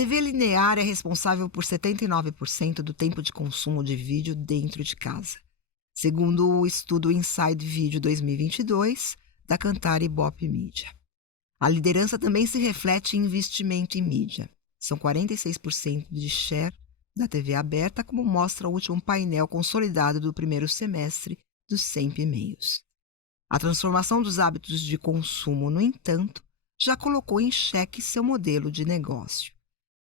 TV linear é responsável por 79% do tempo de consumo de vídeo dentro de casa, segundo o estudo Inside Video 2022 da Kantar Ibope Media. A liderança também se reflete em investimento em mídia. São 46% de share da TV aberta, como mostra o último painel consolidado do primeiro semestre do SEMP Meios. A transformação dos hábitos de consumo, no entanto, já colocou em xeque seu modelo de negócio.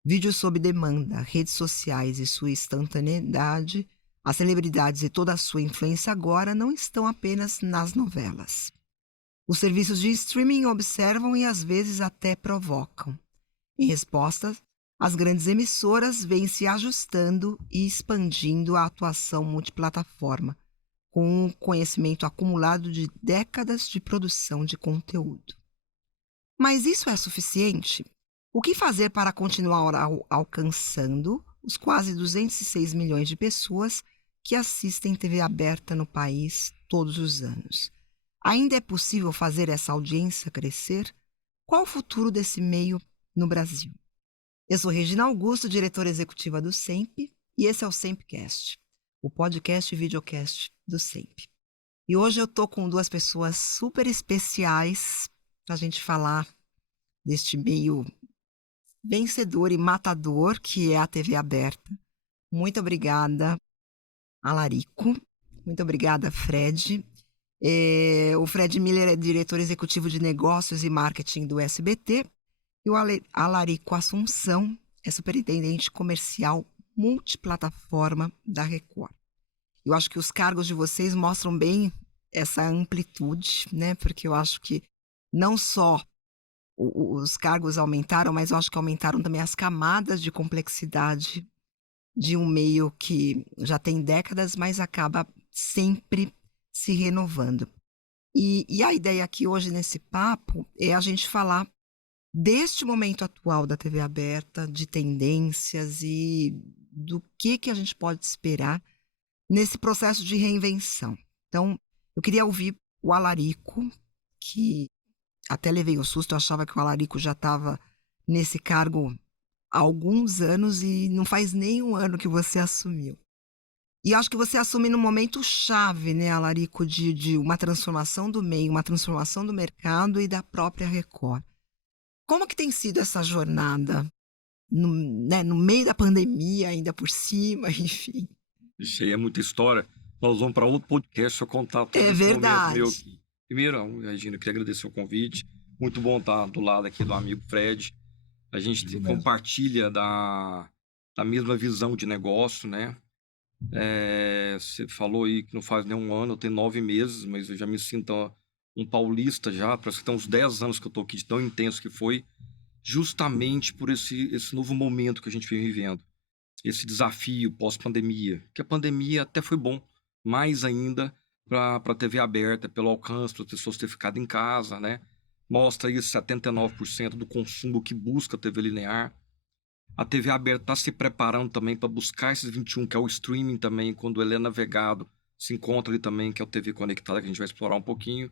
Vídeos sob demanda, redes sociais e sua instantaneidade, as celebridades e toda a sua influência agora não estão apenas nas novelas. Os serviços de streaming observam e às vezes até provocam. Em resposta, as grandes emissoras vêm se ajustando e expandindo a atuação multiplataforma, com um conhecimento acumulado de décadas de produção de conteúdo. Mas isso é suficiente? O que fazer para continuar alcançando os quase 206 milhões de pessoas que assistem TV aberta no país todos os anos? Ainda é possível fazer essa audiência crescer? Qual o futuro desse meio no Brasil? Eu sou Regina Augusto, diretora executiva do SEMP, e esse é o SEMPcast, o podcast e videocast do SEMP. E hoje eu estou com duas pessoas super especiais para a gente falar deste meio vencedor e matador que é a TV aberta. Muito obrigada, Alarico. Muito obrigada, Fred. O Fred Miller é diretor executivo de negócios e marketing do SBT e o Alarico Assunção é superintendente comercial multiplataforma da Record. Eu acho que os cargos de vocês mostram bem essa amplitude, né? Porque eu acho que não só os cargos aumentaram, mas eu acho que aumentaram também as camadas de complexidade de um meio que já tem décadas, mas acaba sempre se renovando. E a ideia aqui hoje nesse papo é a gente falar deste momento atual da TV aberta, de tendências e do que a gente pode esperar nesse processo de reinvenção. Então, eu queria ouvir o Alarico, que até levei um susto, eu achava que o Alarico já estava nesse cargo há alguns anos e não faz nem um ano que você assumiu. E acho que você assume num momento chave, né, Alarico, de uma transformação do meio, uma transformação do mercado e da própria Record. Como que tem sido essa jornada no meio da pandemia, ainda por cima, enfim? Isso aí é muita história. Nós vamos para outro podcast só contar todo esse momento meu aqui. Primeiro, Regina, eu queria agradecer o convite. Muito bom estar do lado aqui do amigo Fred. A gente compartilha da mesma visão de negócio, né? Você falou aí que não faz nem um ano, eu tenho 9 meses, mas eu já me sinto um paulista já. Parece que tem uns 10 anos que eu estou aqui, de tão intenso que foi, justamente por esse novo momento que a gente vem vivendo. Esse desafio pós-pandemia, que a pandemia até foi bom, mais ainda para a TV aberta, pelo alcance, para as pessoas terem ficado em casa, né? Mostra isso, 79% do consumo que busca a TV linear. A TV aberta está se preparando também para buscar esses 21, que é o streaming também, quando ele é navegado, se encontra ali também, que é o TV conectada, que a gente vai explorar um pouquinho.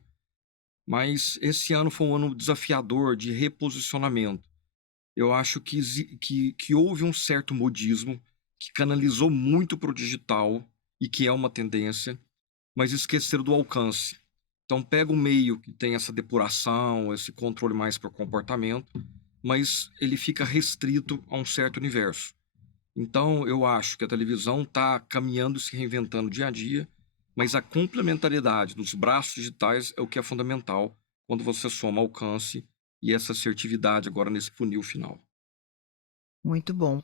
Mas esse ano foi um ano desafiador de reposicionamento. Eu acho que houve um certo modismo que canalizou muito para o digital e que é uma tendência, mas esqueceram do alcance. Então pega o meio que tem essa depuração, esse controle mais por comportamento, mas ele fica restrito a um certo universo. Então eu acho que a televisão está caminhando e se reinventando dia a dia, mas a complementaridade dos braços digitais é o que é fundamental quando você soma alcance e essa assertividade agora nesse funil final. Muito bom.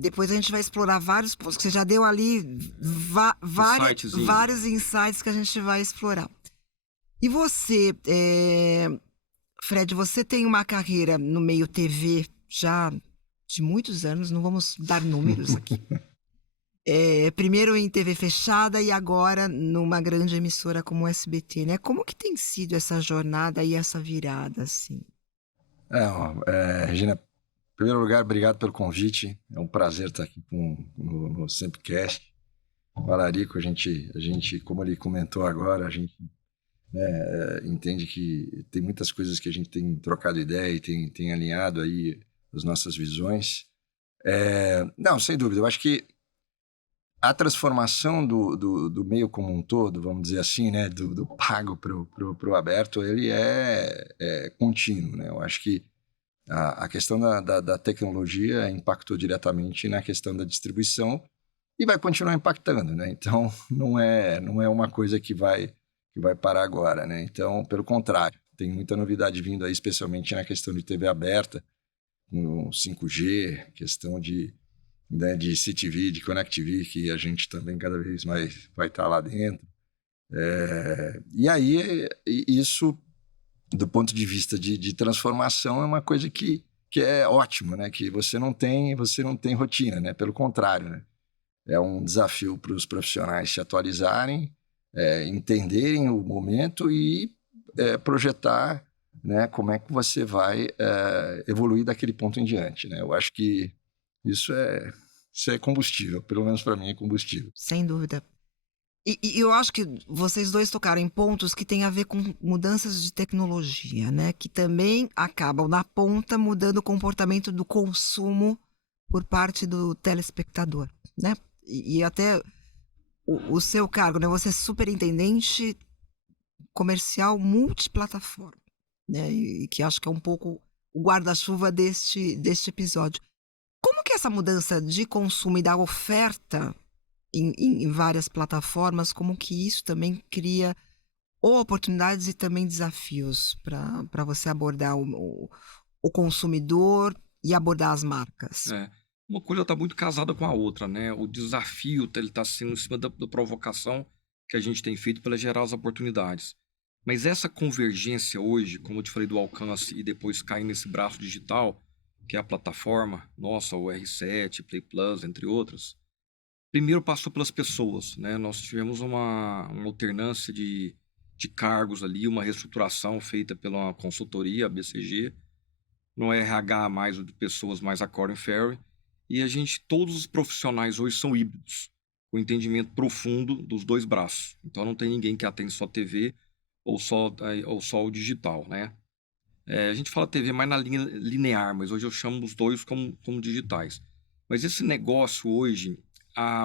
Depois a gente vai explorar vários pontos, que você já deu ali vários insights que a gente vai explorar. E você, Fred, você tem uma carreira no meio TV já de muitos anos, não vamos dar números aqui. Primeiro em TV fechada e agora numa grande emissora como o SBT, né? Como que tem sido essa jornada e essa virada, assim? Regina, em primeiro lugar, obrigado pelo convite. É um prazer estar aqui no SEMPcast. O Alarico, a gente, como ele comentou agora, a gente entende que tem muitas coisas que a gente tem trocado ideia e tem alinhado aí visões. Não, sem dúvida, eu acho que a transformação do meio como um todo, vamos dizer assim, né, do pago para o aberto, ele é contínuo, né? Eu acho que a questão da tecnologia impactou diretamente na questão da distribuição e vai continuar impactando, né? Então, não é uma coisa que vai parar agora, né? Então, pelo contrário, tem muita novidade vindo aí, especialmente na questão de TV aberta, com 5G, questão de CTV, de ConnectV, que a gente também cada vez mais vai estar lá dentro. E aí, isso, do ponto de vista de transformação, é uma coisa que é ótimo, né? Que você não tem rotina, né? Pelo contrário, né? É um desafio para os profissionais se atualizarem, entenderem o momento e projetar, né, como é que você vai evoluir daquele ponto em diante, né? Eu acho que isso é combustível, pelo menos para mim é combustível. Sem dúvida. E eu acho que vocês dois tocaram em pontos que têm a ver com mudanças de tecnologia, né? Que também acabam, na ponta, mudando o comportamento do consumo por parte do telespectador, né? E até o seu cargo, né? Você é superintendente comercial multiplataforma, né? E que acho que é um pouco o guarda-chuva deste episódio. Como que essa mudança de consumo e da oferta em várias plataformas, como que isso também cria oportunidades e também desafios para você abordar o consumidor e abordar as marcas? Uma coisa está muito casada com a outra, né? O desafio ele está sendo em cima da provocação que a gente tem feito para gerar as oportunidades. Mas essa convergência hoje, como eu te falei do alcance e depois cair nesse braço digital, que é a plataforma, nossa, o R7, Play Plus, entre outras, primeiro passou pelas pessoas, né? Nós tivemos uma alternância de cargos ali, uma reestruturação feita pela consultoria, a BCG, no RH mais de pessoas mais a Korn Ferry, e todos os profissionais hoje são híbridos, com entendimento profundo dos dois braços. Então não tem ninguém que atende só TV ou só o digital, né? A gente fala TV mais na linha linear, mas hoje eu chamo os dois como digitais. Mas esse negócio hoje,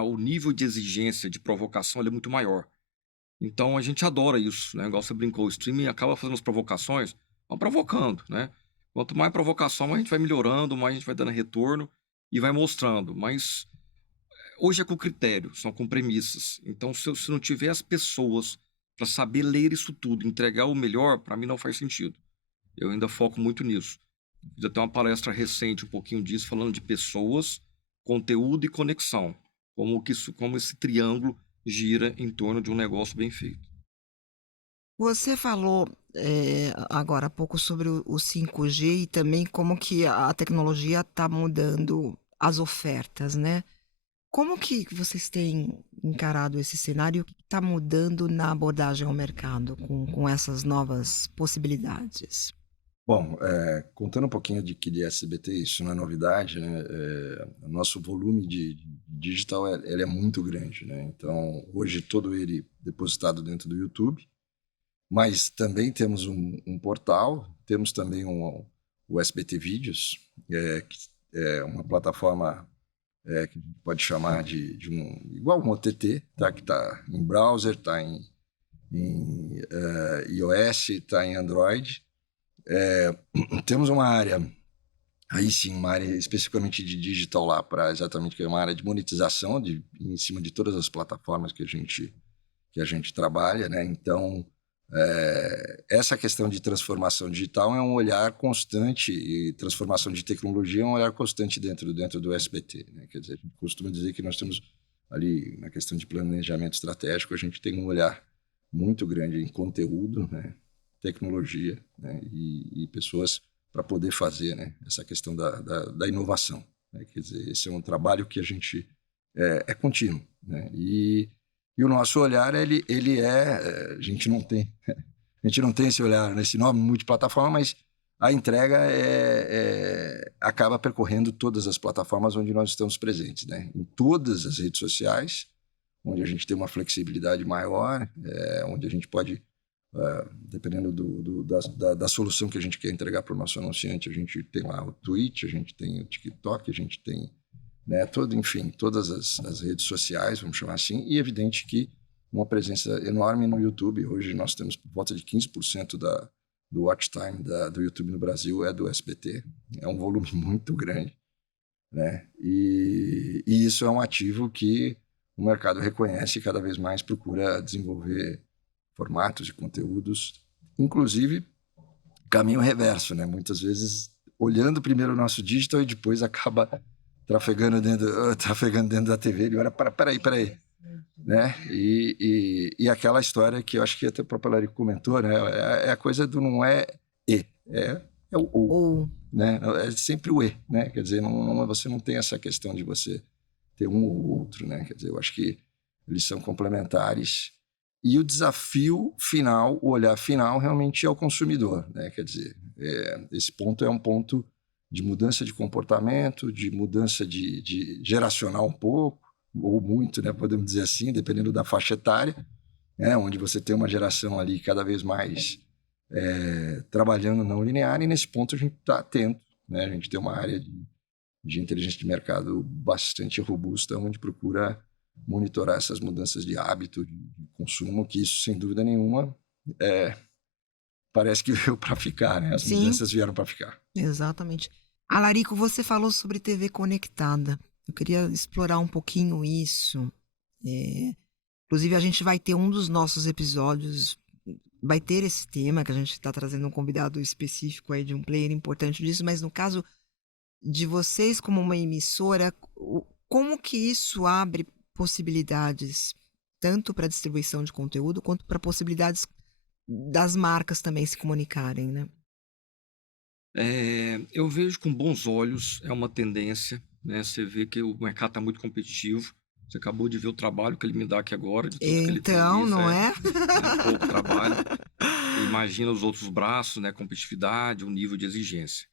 o nível de exigência, de provocação, ele é muito maior. Então a gente adora isso, né? Igual você brincou, o streaming acaba fazendo as provocações, vão provocando, né? Quanto mais provocação, a gente vai melhorando, mais a gente vai dando retorno e vai mostrando. Mas hoje é com critério, são com premissas. Então, se não tiver as pessoas para saber ler isso tudo, entregar o melhor, para mim não faz sentido. Eu ainda foco muito nisso. Fiz até uma palestra recente, um pouquinho disso, falando de pessoas, conteúdo e conexão. Como esse triângulo gira em torno de um negócio bem feito. Você falou agora há pouco sobre o 5G e também como que a tecnologia está mudando as ofertas, né? Como que vocês têm encarado esse cenário? O que está mudando na abordagem ao mercado com essas novas possibilidades? Bom, contando um pouquinho de SBT, isso não é novidade, né? O nosso volume de digital ele é muito grande, né? Então, hoje todo ele depositado dentro do YouTube, mas também temos um portal, temos também o SBT Vídeos, que é uma plataforma que a gente pode chamar de igual um OTT, tá? Que está em browser, está em iOS, está em Android. Temos uma área, aí sim, uma área especificamente de digital lá, para exatamente que é uma área de monetização em cima de todas as plataformas que a gente trabalha, né? Então, essa questão de transformação digital é um olhar constante, e transformação de tecnologia é um olhar constante dentro do SBT, né? Quer dizer, a gente costuma dizer que nós temos ali, na questão de planejamento estratégico, a gente tem um olhar muito grande em conteúdo, né? Tecnologia, né? E pessoas para poder fazer, né? Essa questão da inovação, né? Quer dizer, esse é um trabalho que a gente é contínuo, né? E o nosso olhar, ele a gente não tem esse olhar, esse nome multiplataforma, mas a entrega acaba percorrendo todas as plataformas onde nós estamos presentes, né? Em todas as redes sociais, onde a gente tem uma flexibilidade maior, onde a gente pode dependendo da solução que a gente quer entregar para o nosso anunciante, a gente tem lá o Twitch, a gente tem o TikTok, a gente tem, né, todas as redes sociais, vamos chamar assim, e é evidente que uma presença enorme no YouTube. Hoje nós temos por volta de 15% do watch time do YouTube no Brasil é do SBT. É um volume muito grande, né? E isso é um ativo que o mercado reconhece e cada vez mais procura desenvolver formatos e conteúdos, inclusive caminho reverso, né? Muitas vezes olhando primeiro o nosso digital e depois acaba trafegando dentro da TV. Ele olha, peraí, né? E aquela história que eu acho que até o próprio Larico comentou, né? É a coisa do não é o ou, né? É sempre o né? Quer dizer, você não tem essa questão de você ter um ou outro, né? Quer dizer, eu acho que eles são complementares. E o desafio final, o olhar final, realmente é o consumidor, né? Quer dizer, esse ponto é um ponto de mudança de comportamento, de mudança de geracional um pouco, ou muito, né? Podemos dizer assim, dependendo da faixa etária, né? Onde você tem uma geração ali cada vez mais trabalhando não linear, e nesse ponto a gente está atento, né? A gente tem uma área de inteligência de mercado bastante robusta, onde procura monitorar essas mudanças de hábito, de consumo, que isso, sem dúvida nenhuma, parece que veio para ficar, né? As mudanças vieram para ficar. Exatamente. Alarico, você falou sobre TV conectada. Eu queria explorar um pouquinho isso. Inclusive, a gente vai ter um dos nossos episódios, vai ter esse tema, que a gente está trazendo um convidado específico aí de um player importante disso, mas no caso de vocês como uma emissora, como que isso abre possibilidades tanto para distribuição de conteúdo quanto para possibilidades das marcas também se comunicarem, né? Eu vejo com bons olhos, é uma tendência, né? Você vê que o mercado está muito competitivo. Você acabou de ver o trabalho que ele me dá aqui agora, de tudo que ele tem. Então, não é? Pouco trabalho. Imagina os outros braços, né? Competitividade, o nível de exigência.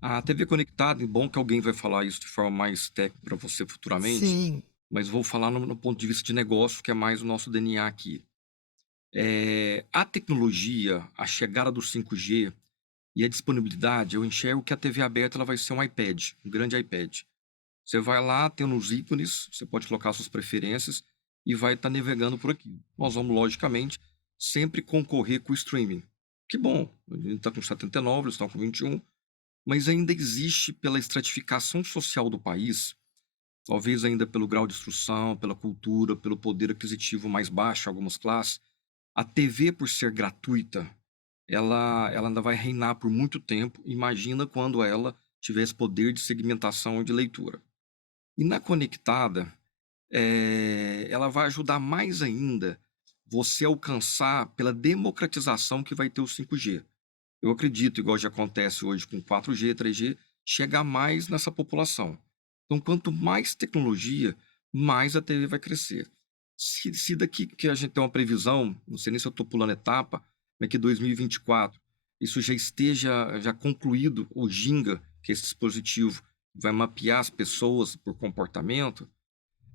A TV conectada, é bom que alguém vai falar isso de forma mais técnica para você futuramente. Sim. Mas vou falar no ponto de vista de negócio, que é mais o nosso DNA aqui. A tecnologia, a chegada do 5G e a disponibilidade, eu enxergo que a TV aberta ela vai ser um iPad, um grande iPad. Você vai lá, tem uns ícones, você pode colocar suas preferências e vai estar navegando por aqui. Nós vamos, logicamente, sempre concorrer com o streaming. Que bom, a gente está com 79, eles estão com 21, mas ainda existe, pela estratificação social do país, talvez ainda pelo grau de instrução, pela cultura, pelo poder aquisitivo mais baixo em algumas classes, a TV, por ser gratuita, ela ainda vai reinar por muito tempo. Imagina quando ela tiver esse poder de segmentação e de leitura. E na conectada, ela vai ajudar mais ainda você alcançar pela democratização que vai ter o 5G. Eu acredito, igual já acontece hoje com 4G, 3G, chegar mais nessa população. Então, quanto mais tecnologia, mais a TV vai crescer. Se daqui que a gente tem uma previsão, não sei nem se eu estou pulando etapa, mas que 2024 isso já esteja concluído, o Ginga, que é esse dispositivo vai mapear as pessoas por comportamento,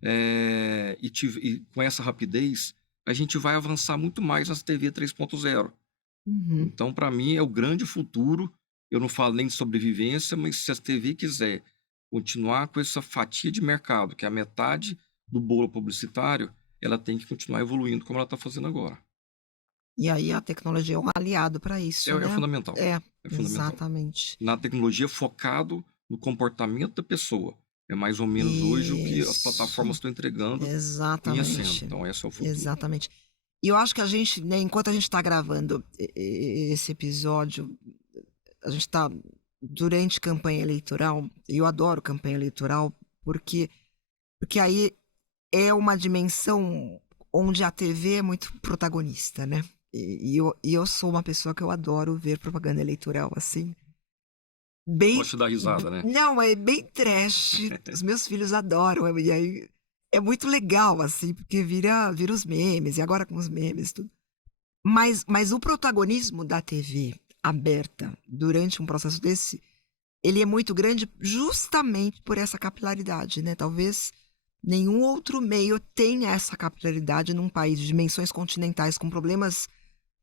e com essa rapidez, a gente vai avançar muito mais nas TV 3.0. Uhum. Então, para mim, é o grande futuro. Eu não falo nem de sobrevivência, mas se a TV quiser continuar com essa fatia de mercado, que é a metade do bolo publicitário, ela tem que continuar evoluindo como ela está fazendo agora. E aí a tecnologia é um aliado para isso, né? É fundamental. É fundamental. Exatamente. Na tecnologia focado no comportamento da pessoa. É mais ou menos hoje o que as plataformas estão entregando, conhecendo. Então, esse é o futuro. Exatamente. E eu acho que a gente, né, enquanto a gente está gravando esse episódio, a gente está durante campanha eleitoral, e eu adoro campanha eleitoral, porque aí é uma dimensão onde a TV é muito protagonista, né? E eu sou uma pessoa que eu adoro ver propaganda eleitoral, assim. Bem... Gosto de dar risada, né? Não, é bem trash. Os meus filhos adoram. E aí é muito legal, assim, porque vira os memes, e agora com os memes tudo. Mas o protagonismo da TV aberta durante um processo desse, ele é muito grande justamente por essa capilaridade, né? Talvez nenhum outro meio tenha essa capilaridade num país de dimensões continentais com problemas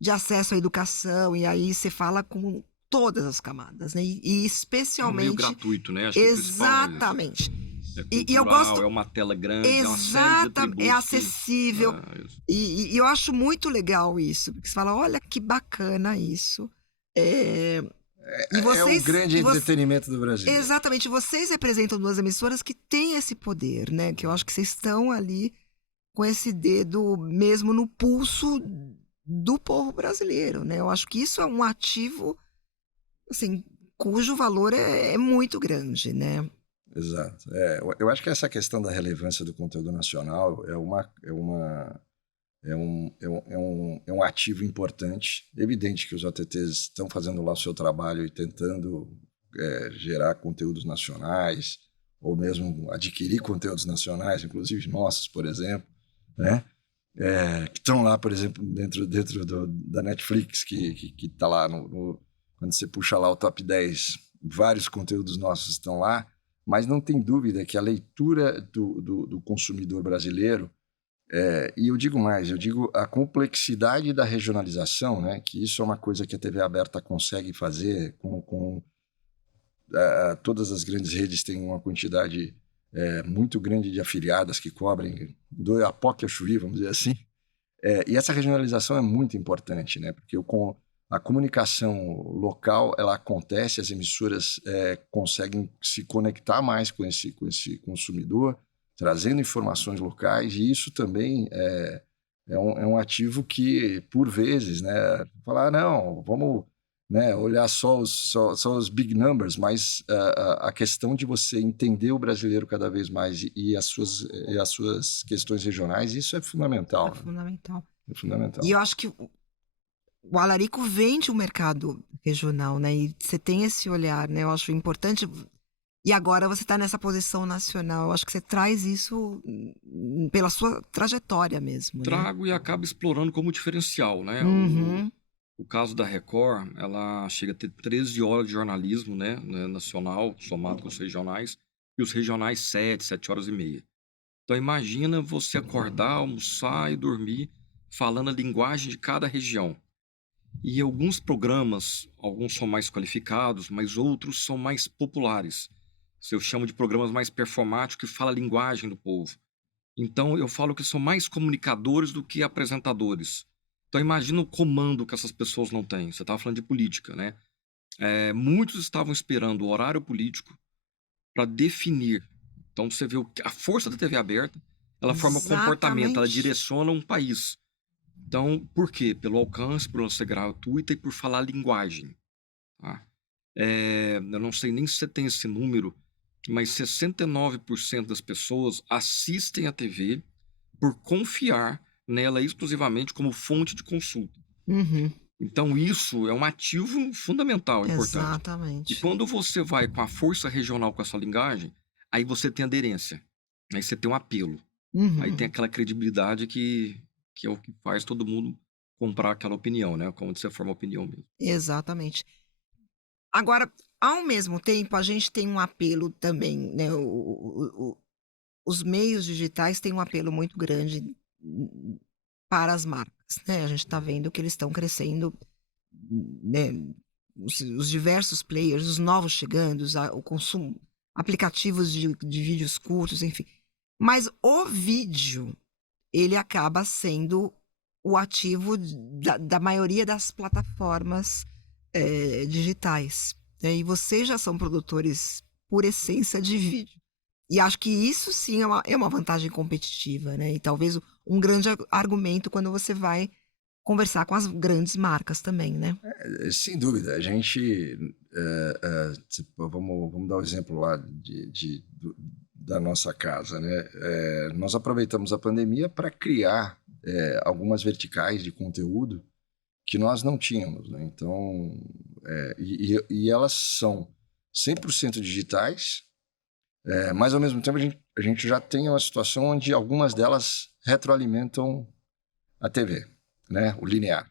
de acesso à educação, e aí você fala com todas as camadas, né? E especialmente... É um meio gratuito, né? Acho exatamente. Que é E cultural, eu gosto... é uma tela grande, é uma série de Exatamente, atributos. é acessível. Isso. E eu acho muito legal isso, porque você fala, olha que bacana isso. E vocês, é o grande entretenimento do Brasil. Exatamente, vocês representam duas emissoras que têm esse poder, né? Que eu acho que vocês estão ali com esse dedo mesmo no pulso do povo brasileiro, né? Eu acho que isso é um ativo, assim, cujo valor é muito grande, né? Exato. Eu acho que essa questão da relevância do conteúdo nacional é um ativo importante. É evidente que os OTTs estão fazendo lá o seu trabalho e tentando gerar conteúdos nacionais, ou mesmo adquirir conteúdos nacionais, inclusive nossos, por exemplo, né? Que estão lá, por exemplo, dentro da Netflix, que está lá quando você puxa lá o top 10, vários conteúdos nossos estão lá, mas não tem dúvida que a leitura do consumidor brasileiro, e eu digo mais, eu digo a complexidade da regionalização, né, que isso é uma coisa que a TV aberta consegue fazer todas as grandes redes têm uma quantidade muito grande de afiliadas que cobrem do Iapoque ao Chuí, vamos dizer assim. E essa regionalização é muito importante, né? Porque a comunicação local ela acontece, as emissoras conseguem se conectar mais com esse consumidor, trazendo informações locais, e isso também é um ativo que, por vezes, né, falar, não, vamos, né, olhar só os big numbers, mas a questão de você entender o brasileiro cada vez mais e as suas questões regionais, isso é fundamental. É fundamental. É fundamental. E eu acho que o Alarico vende o mercado regional, né? E você tem esse olhar, né? Eu acho importante. E agora você está nessa posição nacional. Eu acho que você traz isso pela sua trajetória mesmo. Trago, né? E acaba explorando como diferencial, né? Uhum. O caso da Record, ela chega a ter 13 horas de jornalismo, né, nacional, somado com os regionais, e os regionais 7 horas e meia. Então imagina você acordar, almoçar e dormir falando a linguagem de cada região. E alguns programas, alguns são mais qualificados, mas outros são mais populares. Eu chamo de programas mais performáticos que falam a linguagem do povo. Então eu falo que são mais comunicadores do que apresentadores. Então imagina o comando que essas pessoas não têm. Você estava falando de política, né? Muitos estavam esperando o horário político para definir. Então você vê a força da TV aberta, ela forma comportamento, ela direciona um país. Então, por quê? Pelo alcance, por ela ser gratuita e por falar a linguagem. Tá? Eu não sei nem se você tem esse número, mas 69% das pessoas assistem a TV por confiar nela exclusivamente como fonte de consulta. Uhum. Então, isso é um ativo fundamental, importante. Exatamente. E quando você vai com a força regional com essa linguagem, aí você tem aderência. Aí você tem um apelo. Uhum. Aí tem aquela credibilidade que é o que faz todo mundo comprar aquela opinião, né? Como você forma a opinião mesmo. Exatamente. Agora, ao mesmo tempo, a gente tem um apelo também, né? Os meios digitais têm um apelo muito grande para as marcas, né? A gente está vendo que eles estão crescendo, né? Os diversos players, os novos chegando, o consumo, aplicativos de vídeos curtos, enfim. Mas o vídeo, ele acaba sendo o ativo da maioria das plataformas digitais. Né? E vocês já são produtores por essência de vídeo. E acho que isso sim é uma vantagem competitiva, né? E talvez um grande argumento quando você vai conversar com as grandes marcas também, né? Sem dúvida. A gente... vamos dar o exemplo lá da nossa casa, né? Nós aproveitamos a pandemia para criar algumas verticais de conteúdo que nós não tínhamos, né? Então, e elas são 100% digitais, mas ao mesmo tempo a gente já tem uma situação onde algumas delas retroalimentam a TV, né? O linear,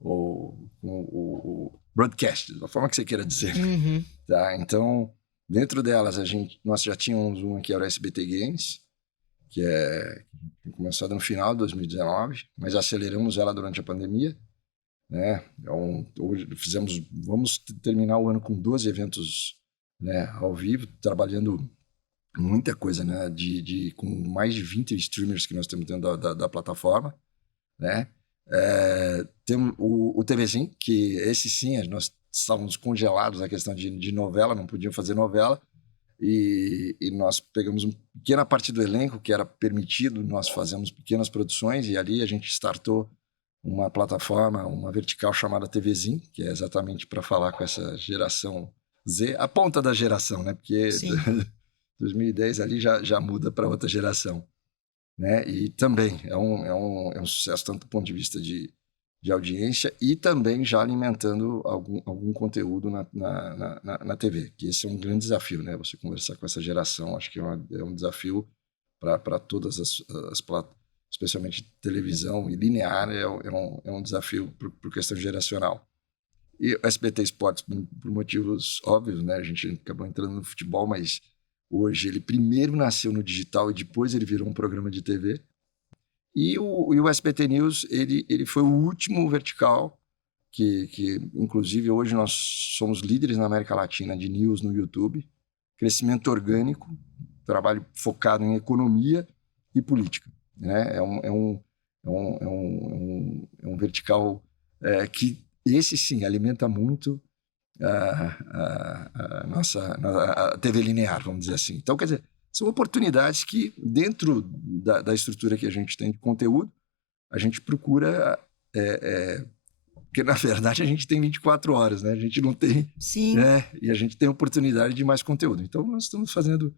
o broadcast, da forma que você queira dizer. Uhum. Tá? Então, dentro delas, nós já tínhamos uma que era o SBT Games, que começou no final de 2019, mas aceleramos ela durante a pandemia. né? Hoje vamos terminar o ano com 12 eventos, né, ao vivo, trabalhando muita coisa, né? Com mais de 20 streamers que nós temos dentro da plataforma, né? Temos o TVzinho, que esse sim, nós estávamos congelados na questão de novela, não podíamos fazer novela, e nós pegamos uma pequena parte do elenco que era permitido, nós fazemos pequenas produções, e ali a gente startou uma plataforma, uma vertical chamada TVzinho, que é exatamente para falar com essa geração Z, a ponta da geração, né? Porque 2010 ali já muda para outra geração, né? E também é um sucesso tanto do ponto de vista de audiência e também já alimentando algum conteúdo na TV, que esse é um grande desafio, né? Você conversar com essa geração, acho que é um desafio para todas as plataformas, especialmente televisão e linear, é um desafio por questão geracional. E o SBT Esportes, por motivos óbvios, né? A gente acabou entrando no futebol, mas hoje ele primeiro nasceu no digital e depois ele virou um programa de TV. E o SBT News, ele foi o último vertical que inclusive, hoje nós somos líderes na América Latina de news no YouTube. Crescimento orgânico, trabalho focado em economia e política, né? É um vertical que, esse sim, alimenta muito a nossa TV linear, vamos dizer assim. Então, quer dizer, são oportunidades que, dentro da estrutura que a gente tem de conteúdo, a gente procura... porque, na verdade, a gente tem 24 horas, né? A gente não tem... Sim. E a gente tem oportunidade de mais conteúdo. Então, nós estamos fazendo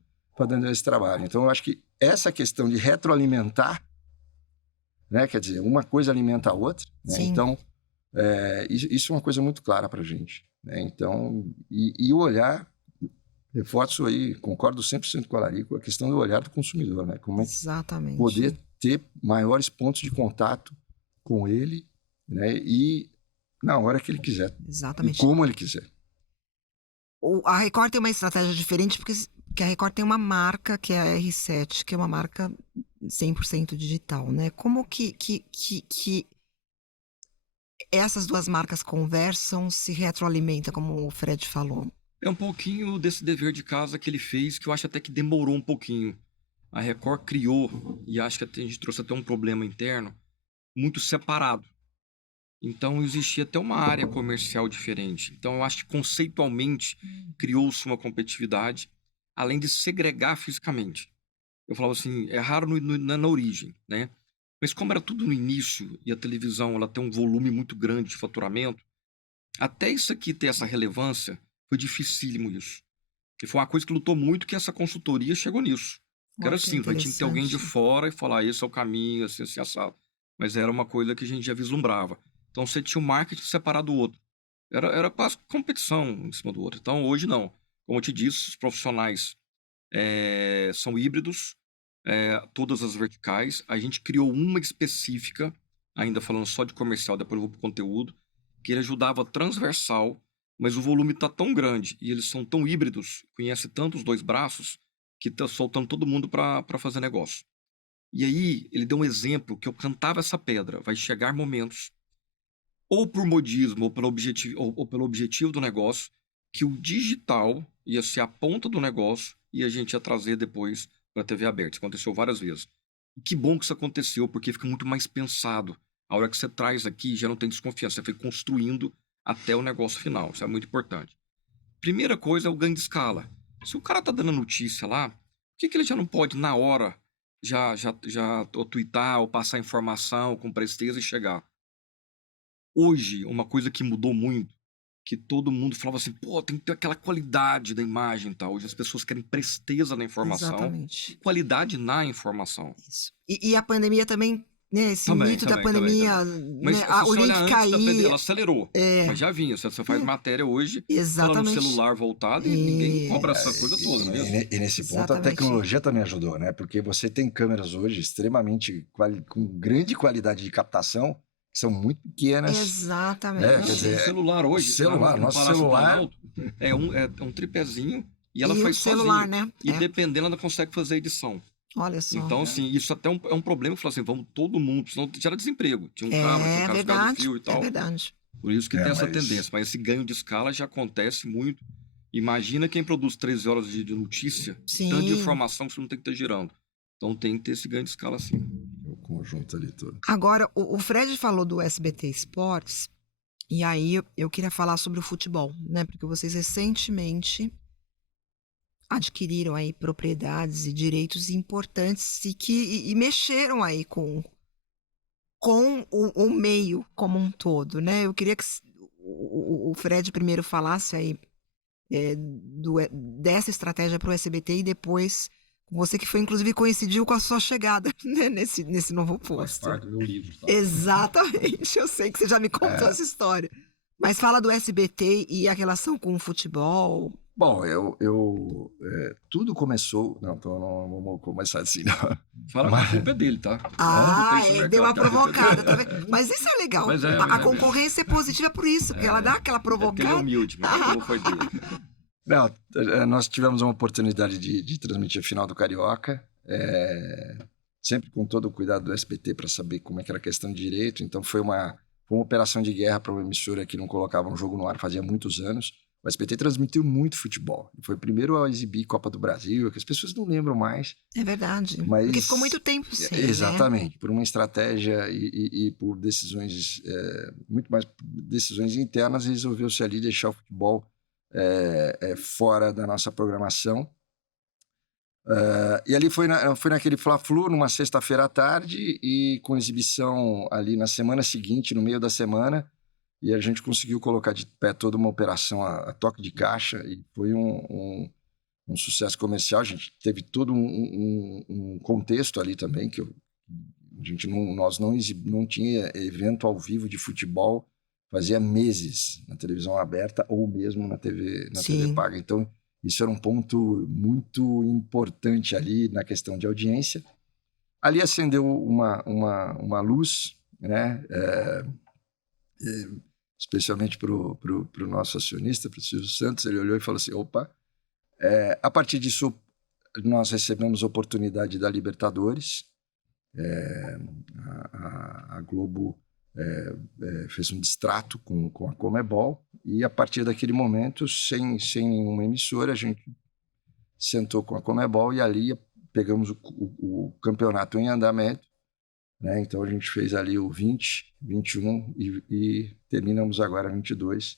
esse trabalho. Então, eu acho que essa questão de retroalimentar, né? Quer dizer, uma coisa alimenta a outra, né? Então, isso é uma coisa muito clara para a gente, né? Então, e o olhar... Reforço aí, concordo 100% com a Larico, a questão do olhar do consumidor, né? Como é que poder ter maiores pontos de contato com ele, né? E na hora que ele quiser. Exatamente. E como ele quiser. A Record tem uma estratégia diferente, porque a Record tem uma marca, que é a R7, que é uma marca 100% digital, né? Como que essas duas marcas conversam, se retroalimentam, como o Fred falou? É um pouquinho desse dever de casa que ele fez, que eu acho até que demorou um pouquinho. A Record criou, e acho que a gente trouxe até um problema interno, muito separado. Então, existia até uma área comercial diferente. Então, eu acho que conceitualmente criou-se uma competitividade, além de segregar fisicamente. Eu falava assim, é raro na origem, né? Mas como era tudo no início, e a televisão ela tem um volume muito grande de faturamento, até isso aqui ter essa relevância, foi dificílimo isso. E foi uma coisa que lutou muito, que essa consultoria chegou nisso. Que era assim, tinha que ter alguém de fora e falar, esse é o caminho, assim, assim, assado. Mas era uma coisa que a gente já vislumbrava. Então você tinha um marketing separado do outro. Era quase competição em cima do outro. Então hoje não. Como eu te disse, os profissionais são híbridos, todas as verticais. A gente criou uma específica, ainda falando só de comercial, depois eu vou para o conteúdo, que ele ajudava transversal, mas o volume está tão grande e eles são tão híbridos, conhece tanto os dois braços, que está soltando todo mundo para fazer negócio. E aí ele deu um exemplo que eu cantava essa pedra. Vai chegar momentos, ou por modismo, ou pelo objetivo do negócio, que o digital ia ser a ponta do negócio e a gente ia trazer depois para a TV aberta. Isso aconteceu várias vezes. E que bom que isso aconteceu, porque fica muito mais pensado. A hora que você traz aqui, já não tem desconfiança. Você foi construindo até o negócio final. Isso é muito importante. Primeira coisa é o ganho de escala. Se o cara tá dando notícia lá, por que ele já não pode, na hora, já ou twittar ou passar informação com presteza e chegar? Hoje, uma coisa que mudou muito, que todo mundo falava assim, pô, tem que ter aquela qualidade da imagem e tal. Hoje as pessoas querem presteza na informação. Exatamente. E qualidade na informação. Isso. E a pandemia também, né? Esse mito da pandemia, mas né, o link cair. Ela acelerou. Mas já vinha. Você faz matéria hoje, exatamente, falando celular voltado e ninguém cobra essa coisa toda, não é isso? E nesse ponto a tecnologia também ajudou, né? Porque você tem câmeras hoje extremamente com grande qualidade de captação, que são muito pequenas. Exatamente. Quer dizer, celular hoje. Nosso celular é um tripézinho e ela faz celular, sozinha. Né? E dependendo, ela consegue fazer edição. Olha só. Então, assim, isso até é um problema. Falar assim, vamos todo mundo, senão gera desemprego. Tinha um cara do fio e tal. É verdade. Por isso que tem essa tendência. Mas esse ganho de escala já acontece muito. Imagina quem produz 13 horas de notícia, tanto de informação que você não tem que estar gerando. Então tem que ter esse ganho de escala, sim. O conjunto ali todo. Agora, o Fred falou do SBT Esportes, e aí eu queria falar sobre o futebol, né? Porque vocês recentemente adquiriram aí propriedades e direitos importantes e mexeram aí com o meio como um todo, né? Eu queria que o Fred primeiro falasse aí dessa estratégia para o SBT e depois você que foi, inclusive, coincidiu com a sua chegada, né, nesse novo posto. Faz parte do meu livro. Tá? Exatamente, eu sei que você já me contou essa história. Mas fala do SBT e a relação com o futebol. Bom, tudo começou... Não, então não vamos começar assim, não. Fala que a culpa é dele, tá? Deu uma provocada, tá vendo? Mas isso é legal. Mas a concorrência é positiva por isso, porque ela dá aquela provocada. Ele é humilde, mas a culpa foi dele. Não, nós tivemos uma oportunidade de transmitir a final do Carioca, sempre com todo o cuidado do SBT para saber como é que era a questão de direito. Então foi uma operação de guerra para uma emissora que não colocava um jogo no ar fazia muitos anos. O SBT transmitiu muito futebol. Foi o primeiro a exibir Copa do Brasil, que as pessoas não lembram mais. É verdade, mas, porque ficou muito tempo sem, exatamente, né? Por uma estratégia e por decisões, muito mais decisões internas, resolveu-se ali deixar o futebol fora da nossa programação. E ali foi naquele Fla-Flu, numa sexta-feira à tarde, e com exibição ali na semana seguinte, no meio da semana, e a gente conseguiu colocar de pé toda uma operação a toque de caixa, e foi um sucesso comercial. A gente teve todo um contexto ali também, que nós não tinha evento ao vivo de futebol fazia meses na televisão aberta ou mesmo na TV paga. Então, isso era um ponto muito importante ali na questão de audiência. Ali acendeu uma luz, né? Especialmente para o nosso acionista, para o Silvio Santos. Ele olhou e falou assim, opa, a partir disso nós recebemos a oportunidade da Libertadores. A Globo fez um distrato com a Conmebol, e a partir daquele momento, sem nenhuma emissora, a gente sentou com a Conmebol e ali pegamos o campeonato em andamento, né? Então a gente fez ali o 20, 21 e terminamos agora 22.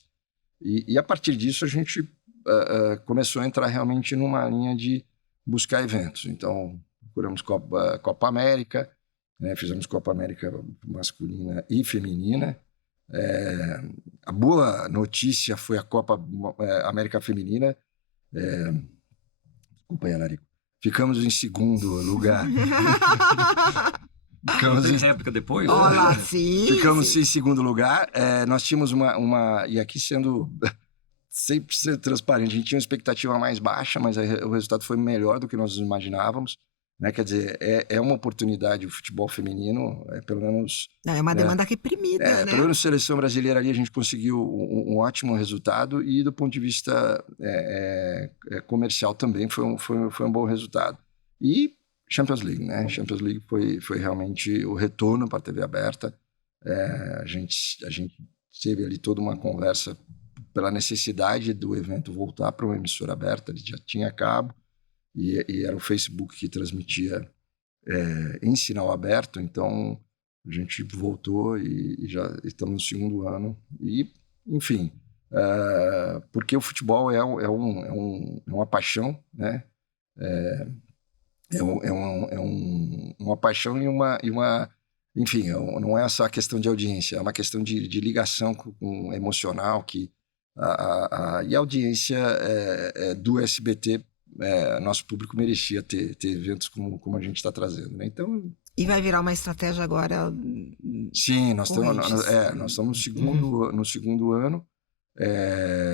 E a partir disso a gente começou a entrar realmente numa linha de buscar eventos. Então procuramos Copa América, né? Fizemos Copa América masculina e feminina. A boa notícia foi a Copa América Feminina. Desculpa aí, Larico. Ficamos em segundo lugar. Tem réplica depois? Olá, sim. Ficamos em segundo lugar. Nós tínhamos e aqui sendo 100% transparente, a gente tinha uma expectativa mais baixa, mas o resultado foi melhor do que nós imaginávamos. Né? Quer dizer, é uma oportunidade o futebol feminino, pelo menos... É uma demanda reprimida, né? Pelo menos seleção brasileira ali a gente conseguiu um ótimo resultado, e do ponto de vista comercial também foi um bom resultado. E Champions League, né? Champions League foi realmente o retorno para a TV aberta. A gente teve ali toda uma conversa pela necessidade do evento voltar para uma emissora aberta. Ele já tinha cabo, e era o Facebook que transmitia em sinal aberto. Então a gente voltou e já estamos no segundo ano. E, enfim, porque o futebol é uma paixão, né? Uma paixão e uma enfim, não é só a questão de audiência, é uma questão de ligação com emocional, que e a audiência do SBT, nosso público merecia ter eventos como a gente está trazendo, né? Então... E vai virar uma estratégia agora? Sim, nós estamos no segundo ano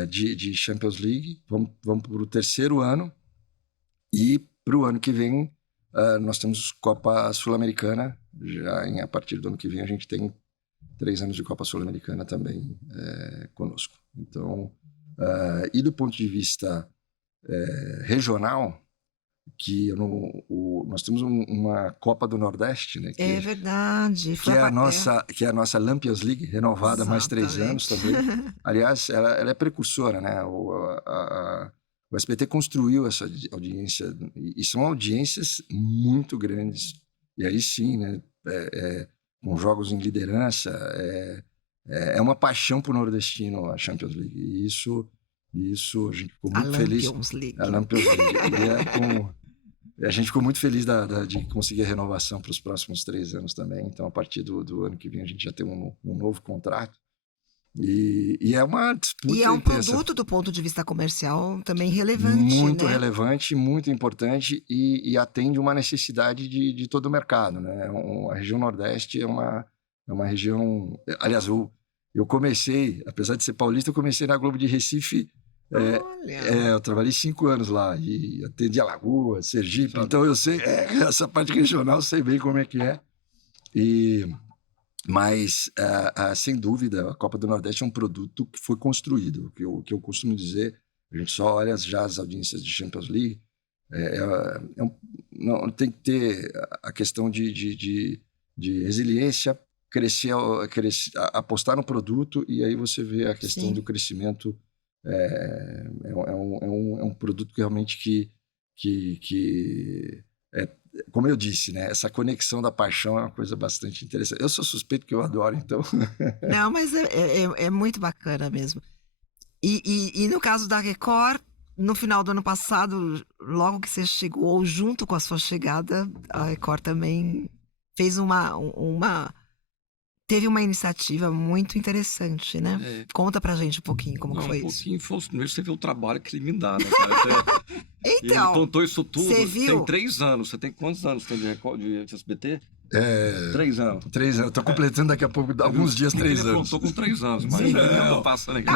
de Champions League, vamos para o terceiro ano, e para o ano que vem nós temos Copa Sul-Americana. A partir do ano que vem a gente tem 3 anos de Copa Sul-Americana também conosco. Então, e do ponto de vista regional, nós temos uma Copa do Nordeste, né? É verdade. Que é a nossa Lampions League, renovada mais 3 anos também. Aliás, ela é precursora, né? O SBT construiu essa audiência, e são audiências muito grandes. E aí sim, né? Com jogos em liderança, é uma paixão pro nordestino a Champions League. E isso a gente ficou muito feliz. A Lampions League. A gente ficou muito feliz de conseguir a renovação para os próximos 3 anos também. Então, a partir do ano que vem, a gente já tem um novo contrato. E é uma disputa E é um intensa. produto, do ponto de vista comercial, também relevante, muito né? relevante, muito importante e atende uma necessidade de todo o mercado, né? A região Nordeste é uma região... Aliás, eu comecei, apesar de ser paulista, eu comecei na Globo de Recife. Eu trabalhei 5 anos lá e atendi Alagoas, Sergipe, então eu sei, essa parte regional eu sei bem como é que é. Mas, sem dúvida, a Copa do Nordeste é um produto que foi construído. O que eu costumo dizer, a gente só olha já as audiências de Champions League, não, tem que ter a questão de resiliência, crescer, apostar no produto, e aí você vê a questão do crescimento. É um produto que realmente como eu disse, né? Essa conexão da paixão é uma coisa bastante interessante. Eu sou suspeito porque eu adoro, então. Não, mas é muito bacana mesmo. E no caso da Record, no final do ano passado, logo que você chegou, ou junto com a sua chegada, a Record também fez teve uma iniciativa muito interessante, né? Conta pra gente um pouquinho como foi isso. Um pouquinho, primeiro você vê o trabalho que ele me dá, né, cara? Então, ele contou isso tudo. Você viu? Tem 3 anos. Você tem quantos anos tem de SBT? 3 anos. 3 anos. Tô completando daqui a pouco, alguns dias, 3 anos. Eu tô com 3 anos, mas eu tô passando aqui.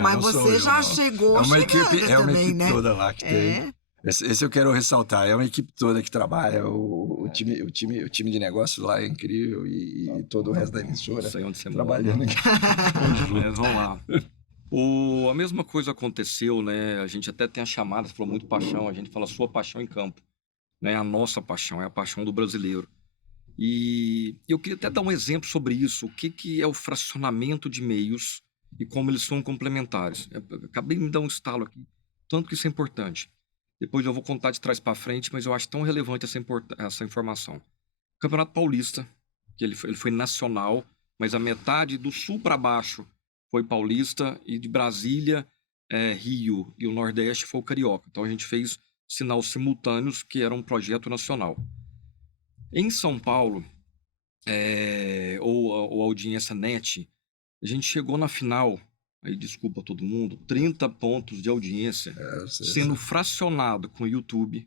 Mas você já chegou é uma equipe, também, uma equipe né? toda lá que tem. Esse eu quero ressaltar. É uma equipe toda que trabalha. O time de negócio lá é incrível e todo o resto da emissora. Sei onde você trabalhando aqui. Mas vamos lá. A mesma coisa aconteceu, né? A gente até tem a chamada, você falou muito paixão, a gente fala sua paixão em campo. Né? A nossa paixão, é a paixão do brasileiro. E eu queria até dar um exemplo sobre isso. O que é o fracionamento de meios e como eles são complementares. Acabei de me dar um estalo aqui, tanto que isso é importante. Depois eu vou contar de trás para frente, mas eu acho tão relevante essa informação. O Campeonato Paulista, que ele foi nacional, mas a metade do sul para baixo foi paulista, e de Brasília, Rio e o Nordeste foi o carioca. Então a gente fez sinal simultâneos, que era um projeto nacional. Em São Paulo, ou audiência NET, a gente chegou na final, aí desculpa todo mundo, 30 pontos de audiência, sendo fracionado com o YouTube,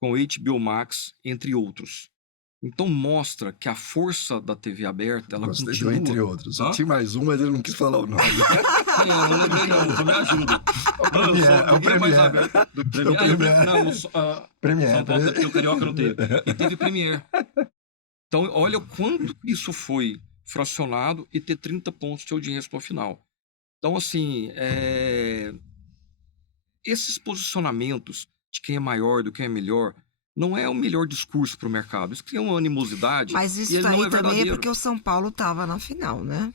com o HBO Max, entre outros. Então mostra que a força da TV aberta, ela continua... Entre outros. Só tinha mais um, mas ele não quis falar o nome. Não lembrei não, me ajuda. O Premiere. Premiere. São Paulo, porque o Carioca não teve. E teve Premiere. Então, olha o quanto isso foi fracionado e ter 30 pontos de audiência no final. Então, assim, esses posicionamentos de quem é maior, do quem é melhor, não é o melhor discurso para o mercado. Isso cria uma animosidade. Mas isso aí também é porque o São Paulo estava na final, né?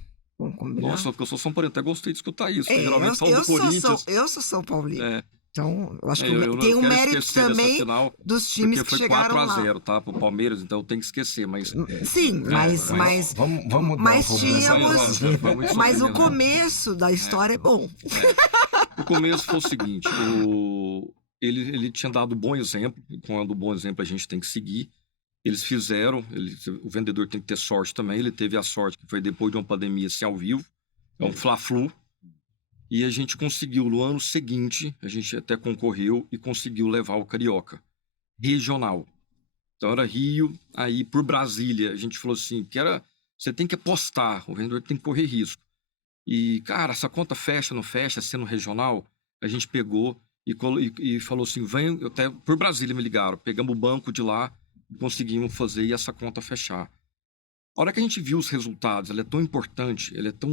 Nossa, porque eu sou São Paulo, até gostei de escutar isso. Geralmente só do Corinthians. Eu sou São Paulino. Então, eu acho que tem um mérito também dos times que chegaram lá. Foi 4-0, tá? Pro Palmeiras, então eu tenho que esquecer, mas... Sim, mas tínhamos... Mas o começo da história é bom. O começo foi o seguinte, ele tinha dado bom exemplo, quando bom exemplo a gente tem que seguir. Eles fizeram, o vendedor tem que ter sorte também, ele teve a sorte que foi depois de uma pandemia assim ao vivo, é um fla-flu, e a gente conseguiu no ano seguinte, a gente até concorreu e conseguiu levar o Carioca regional. Então era Rio, aí por Brasília, a gente falou assim, você tem que apostar, o vendedor tem que correr risco. E, cara, essa conta fecha, não fecha, sendo regional, a gente pegou e falou assim, até por Brasília me ligaram, pegamos o banco de lá, conseguimos fazer e essa conta fechar. A hora que a gente viu os resultados, ele é tão importante, ele é tão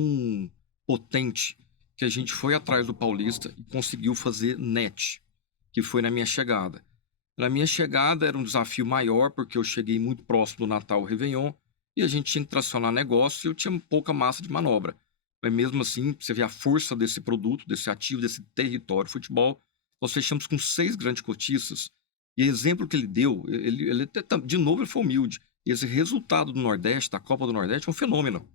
potente, que a gente foi atrás do Paulista e conseguiu fazer NET, que foi na minha chegada. Na minha chegada era um desafio maior, porque eu cheguei muito próximo do Natal e Réveillon, e a gente tinha que tracionar negócio e eu tinha pouca massa de manobra. Mas mesmo assim, você vê a força desse produto, desse ativo, desse território futebol. Nós fechamos com 6 grandes cortiças. E o exemplo que ele deu, ele de novo, ele foi humilde. E esse resultado do Nordeste, da Copa do Nordeste, é um fenômeno.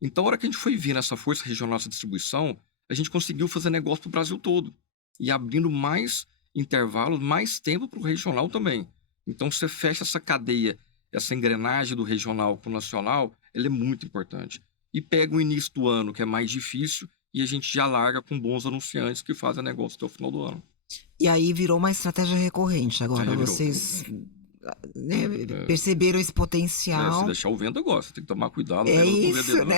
Então, a hora que a gente foi ver essa força regional, essa distribuição, a gente conseguiu fazer negócio para o Brasil todo. E abrindo mais intervalos, mais tempo para o regional também. Então, você fecha essa cadeia, essa engrenagem do regional com o nacional, ela é muito importante. E pega o início do ano, que é mais difícil, e a gente já larga com bons anunciantes que fazem negócio até o final do ano. E aí virou uma estratégia recorrente. Agora vocês perceberam esse potencial. Se deixar o vento agora, você tem que tomar cuidado. É isso, né?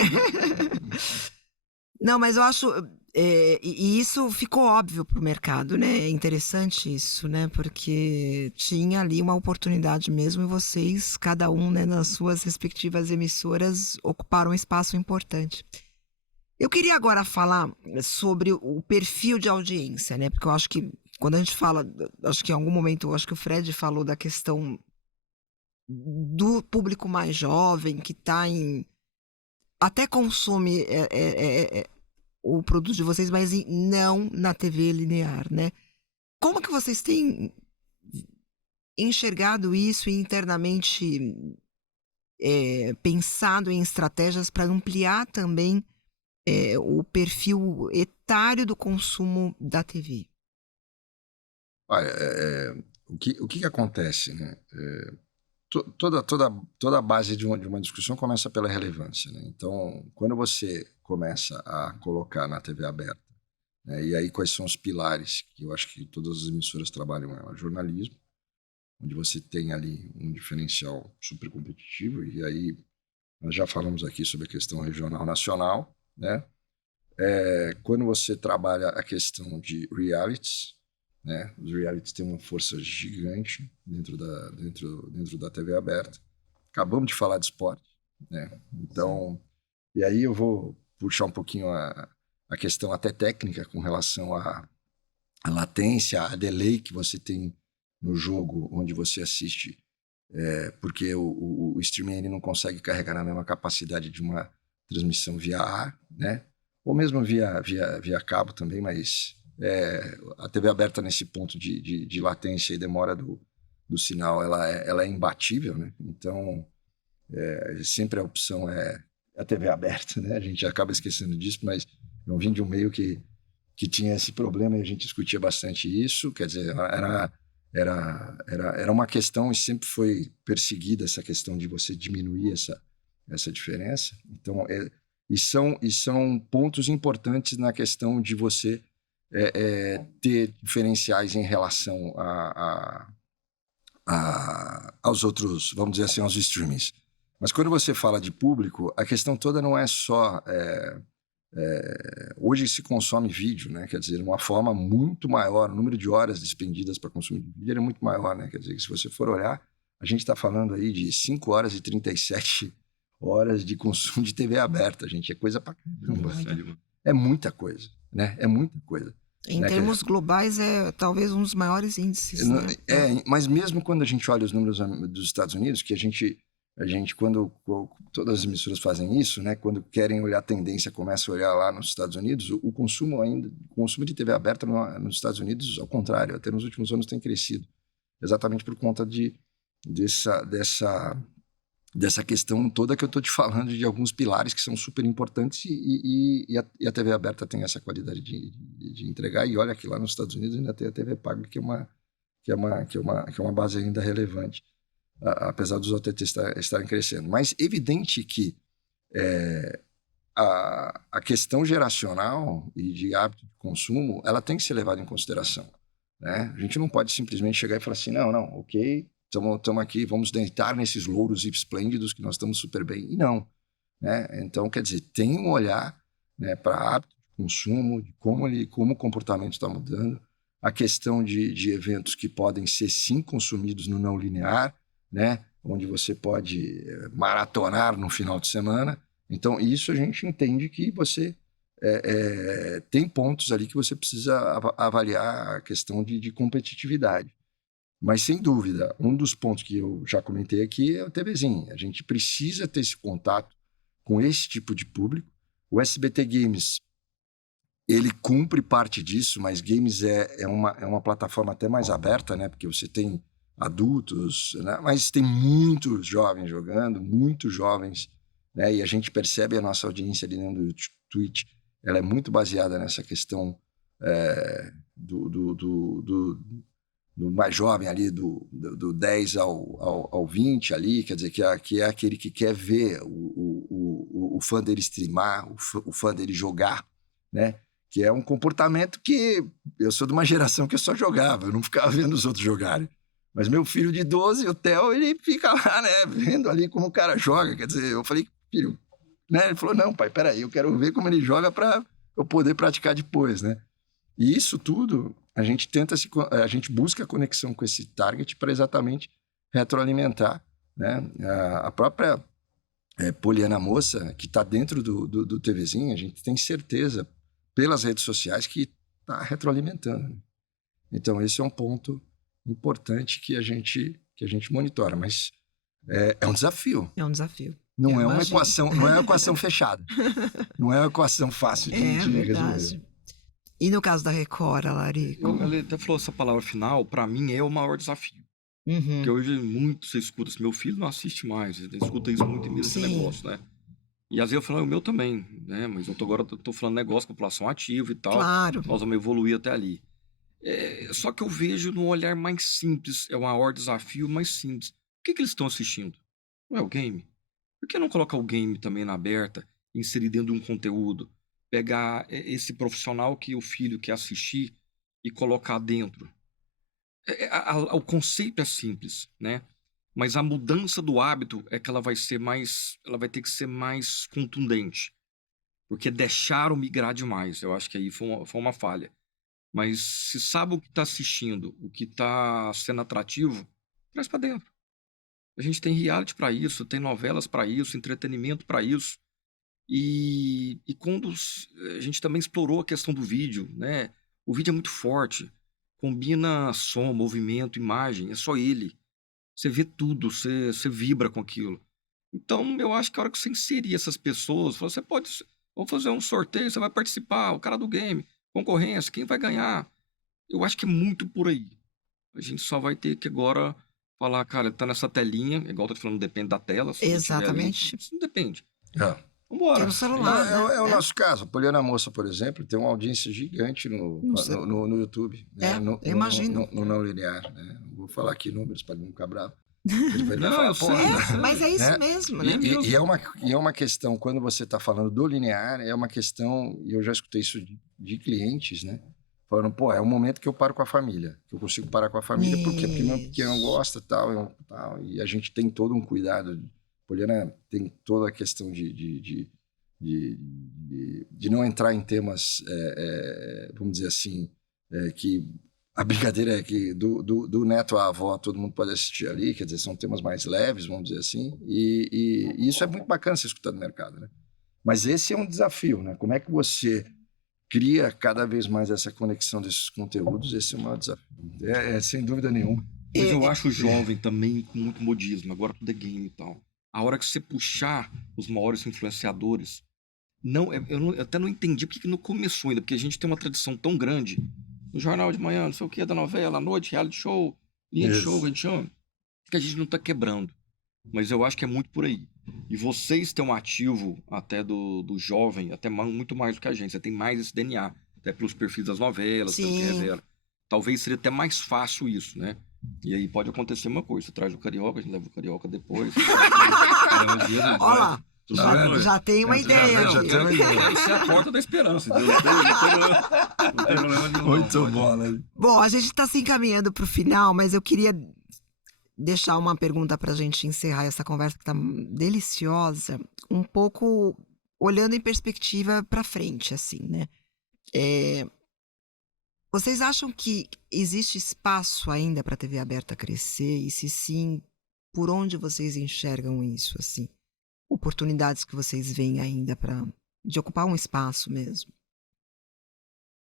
Não, mas eu acho... e isso ficou óbvio para o mercado, né? É interessante isso, né? Porque tinha ali uma oportunidade mesmo e vocês, cada um, né, nas suas respectivas emissoras, ocuparam um espaço importante. Eu queria agora falar sobre o perfil de audiência, né? Porque eu acho que quando a gente fala, acho que em algum momento, acho que o Fred falou da questão do público mais jovem que está até consome o produto de vocês, mas não na TV linear, né? Como que vocês têm enxergado isso e internamente pensado em estratégias para ampliar também o perfil etário do consumo da TV? Olha, o que acontece, né? Toda a base de uma discussão começa pela relevância, né? Então, quando você começa a colocar na TV aberta, né, e aí quais são os pilares que eu acho que todas as emissoras trabalham? É o jornalismo, onde você tem ali um diferencial super competitivo, e aí nós já falamos aqui sobre a questão regional nacional, né? Quando você trabalha a questão de realities, né? Os realities têm uma força gigante dentro da TV aberta. Acabamos de falar de esporte, né? Então, e aí eu vou puxar um pouquinho a questão até técnica com relação à latência, a delay que você tem no jogo onde você assiste, porque o streaming ele não consegue carregar na mesma capacidade de uma transmissão via ar, né? Ou mesmo via cabo também, mas a TV aberta nesse ponto de latência e demora do sinal, ela é imbatível, né? Então, sempre a opção é a TV aberta, né? A gente acaba esquecendo disso, mas eu vim de um meio que tinha esse problema e a gente discutia bastante isso, quer dizer, era uma questão e sempre foi perseguida essa questão de você diminuir essa diferença. Então, e são pontos importantes na questão de você ter diferenciais em relação aos outros, vamos dizer assim, aos streamings. Mas quando você fala de público, a questão toda não é só... hoje se consome vídeo, né? Quer dizer, uma forma muito maior, o número de horas despendidas para consumir vídeo é muito maior, né? Quer dizer, que se você for olhar, a gente está falando aí de 5 horas e 37 horas de consumo de TV aberta, gente. É coisa pra caramba. É muita coisa, né? É muita coisa. Em termos globais, é talvez um dos maiores índices. Né? Mas mesmo quando a gente olha os números dos Estados Unidos, que a gente quando todas as emissoras fazem isso, né? Quando querem olhar a tendência, começa a olhar lá nos Estados Unidos, o consumo de TV aberta nos Estados Unidos, ao contrário, até nos últimos anos tem crescido, exatamente por conta dessa questão toda que eu estou te falando, de alguns pilares que são super importantes e a TV aberta tem essa qualidade de entregar. E olha que lá nos Estados Unidos ainda tem a TV paga, que é uma base ainda relevante, apesar dos OTTs estarem crescendo. Mas evidente que a questão geracional e de hábito de consumo, ela tem que ser levada em consideração, né? A gente não pode simplesmente chegar e falar assim, não, ok, estamos aqui, vamos deitar nesses louros esplêndidos que nós estamos super bem. E não, né? Então, quer dizer, tem um olhar, né, para hábito de consumo, de como o comportamento está mudando, a questão de eventos que podem ser, sim, consumidos no não linear, né? Onde você pode maratonar no final de semana. Então, isso a gente entende que você tem pontos ali que você precisa avaliar a questão de competitividade. Mas, sem dúvida, um dos pontos que eu já comentei aqui é o TVzinho. A gente precisa ter esse contato com esse tipo de público. O SBT Games, ele cumpre parte disso, mas Games é uma plataforma até mais aberta, né? Porque você tem adultos, né? Mas tem muitos jovens jogando, muitos jovens, né? E a gente percebe a nossa audiência ali dentro do Twitch, ela é muito baseada nessa questão do mais jovem ali, do 10 ao 20 ali, quer dizer, que é aquele que quer ver o fã dele streamar, o fã dele jogar, né? Que é um comportamento que eu sou de uma geração que eu só jogava, eu não ficava vendo os outros jogarem. Mas meu filho de 12, o Theo, ele fica lá, né, vendo ali como o cara joga. Quer dizer, eu falei, filho, né? Ele falou, não, pai, peraí, eu quero ver como ele joga para eu poder praticar depois, né? E isso tudo, a gente busca a conexão com esse target para exatamente retroalimentar, né? A própria Poliana Moça, que está dentro do TVzinho, a gente tem certeza, pelas redes sociais, que está retroalimentando, né? Então, esse é um ponto importante que a gente monitora, mas é um desafio. É um desafio. Não é uma equação fechada. Não é uma equação fácil de resolver. E no caso da Record, Larico? Ele até falou essa palavra final, para mim é o maior desafio. Porque hoje muito você escuta, meu filho não assiste mais, ele escuta isso muito em mim, esse negócio, né? E às vezes eu falo, o meu também, né? Mas agora eu tô falando negócio, população ativa e tal. Claro. Nós vamos evoluir até ali. Só que eu vejo num olhar mais simples, é o maior desafio mais simples. O que eles estão assistindo? Não é o game? Por que não colocar o game também na aberta, inserir dentro de um conteúdo? Pegar esse profissional que o filho quer assistir e colocar dentro. O conceito é simples, né? Mas a mudança do hábito é que ela vai ter que ser mais contundente. Porque deixaram migrar demais. Eu acho que aí foi uma falha. Mas se sabe o que está assistindo, o que está sendo atrativo, traz para dentro. A gente tem reality para isso, tem novelas para isso, entretenimento para isso. E quando a gente também explorou a questão do vídeo, né? O vídeo é muito forte, combina som, movimento, imagem, é só ele. Você vê tudo, você vibra com aquilo. Então, eu acho que a hora que você inserir essas pessoas, você pode, vamos fazer um sorteio, você vai participar, o cara do game, concorrência, quem vai ganhar? Eu acho que é muito por aí. A gente só vai ter que agora falar, cara, ele tá nessa telinha, igual eu tô te falando, depende da tela. Exatamente. Isso não depende. Vambora. Tem no celular, né? É o nosso caso. A Poliana Moça, por exemplo, tem uma audiência gigante no YouTube. Né? Eu imagino. No não linear. Né? Não vou falar aqui números para não ficar bravo. Não, eu sei. Mas é isso mesmo, né? E é uma questão, quando você está falando do linear, é uma questão, e eu já escutei isso de clientes, né? Falando, pô, é um momento que eu paro com a família, que eu consigo parar com a família, porque meu pequeno gosta e tal, e a gente tem todo um cuidado. Poliana tem toda a questão de não entrar em temas, vamos dizer assim, que a brincadeira é que do neto à avó todo mundo pode assistir ali, quer dizer, são temas mais leves, vamos dizer assim, e isso é muito bacana você escutar no mercado, né? Mas esse é um desafio, né? Como é que você cria cada vez mais essa conexão desses conteúdos? Esse é o maior desafio, sem dúvida nenhuma. Mas eu acho o jovem também com muito modismo, agora tudo é game e tal. A hora que você puxar os maiores influenciadores, eu até não entendi porque que não começou ainda, porque a gente tem uma tradição tão grande no jornal de manhã, não sei o que, da novela, à noite, reality show, linha de show, a gente chama, que a gente não tá quebrando. Mas eu acho que é muito por aí. E vocês têm um ativo até do jovem, até muito mais do que a gente. Você tem mais esse DNA, até pelos perfis das novelas, pelo que revela. Talvez seria até mais fácil isso, né? E aí pode acontecer uma coisa, você traz o carioca, a gente leva o carioca depois. Olha lá, já tem uma ideia. Isso é a porta da esperança. Não tem problema nenhum. Muito bom, né? Bom, a gente está se encaminhando para o final, mas eu queria deixar uma pergunta para a gente encerrar essa conversa que está deliciosa, um pouco olhando em perspectiva para frente, assim, né? Vocês acham que existe espaço ainda para a TV aberta crescer? E se sim, por onde vocês enxergam isso, assim? Oportunidades que vocês veem ainda de ocupar um espaço mesmo?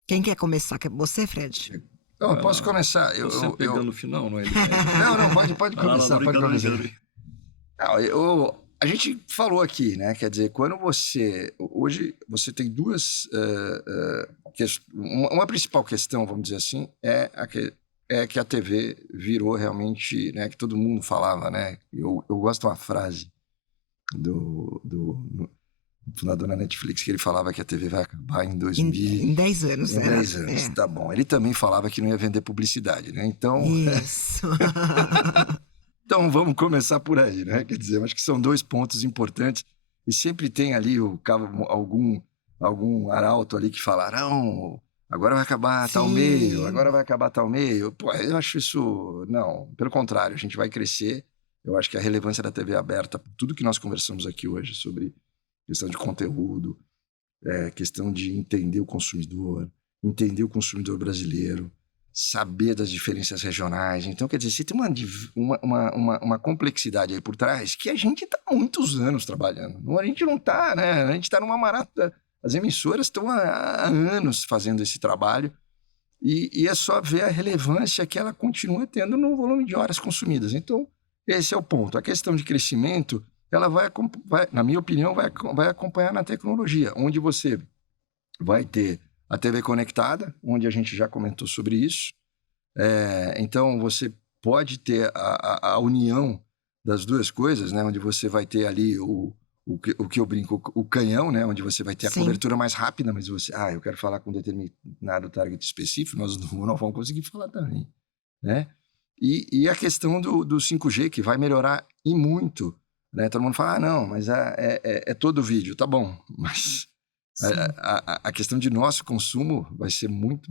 Quem quer começar? Você, Fred? Não, eu posso começar. Você pegando no final, não é? Não, pode começar, pode começar. Não, a gente falou aqui, né? Quer dizer, quando hoje você tem duas... uma principal questão, vamos dizer assim, é que a TV virou realmente, né? Que todo mundo falava, né? Eu gosto de uma frase do fundador da Netflix, que ele falava que a TV vai acabar em 10 anos, né? Em 10 anos, tá bom. Ele também falava que não ia vender publicidade, né? Então... Isso. Então, vamos começar por aí, né? Quer dizer, eu acho que são dois pontos importantes. E sempre tem ali algum arauto ali que fala, não, agora vai acabar tal meio, agora vai acabar tal meio. Pô, eu acho isso... Não, pelo contrário, a gente vai crescer. Eu acho que a relevância da TV aberta, tudo que nós conversamos aqui hoje sobre questão de conteúdo, questão de entender o consumidor brasileiro, saber das diferenças regionais. Então, quer dizer, você tem uma complexidade aí por trás que a gente está há muitos anos trabalhando. A gente não está, né? A gente está numa maratona. As emissoras estão há anos fazendo esse trabalho e é só ver a relevância que ela continua tendo no volume de horas consumidas. Então, esse é o ponto. A questão de crescimento, ela vai na minha opinião, vai acompanhar na tecnologia, onde você vai ter a TV conectada, onde a gente já comentou sobre isso. Então, você pode ter a união das duas coisas, né? Onde você vai ter ali o que eu brinco, o canhão, né? Onde você vai ter a cobertura mais rápida, mas eu quero falar com um determinado target específico, nós não vamos conseguir falar também, né? E a questão do 5G, que vai melhorar e muito, né? Todo mundo fala, não, mas é todo vídeo, tá bom, mas... A questão de nosso consumo vai ser muito,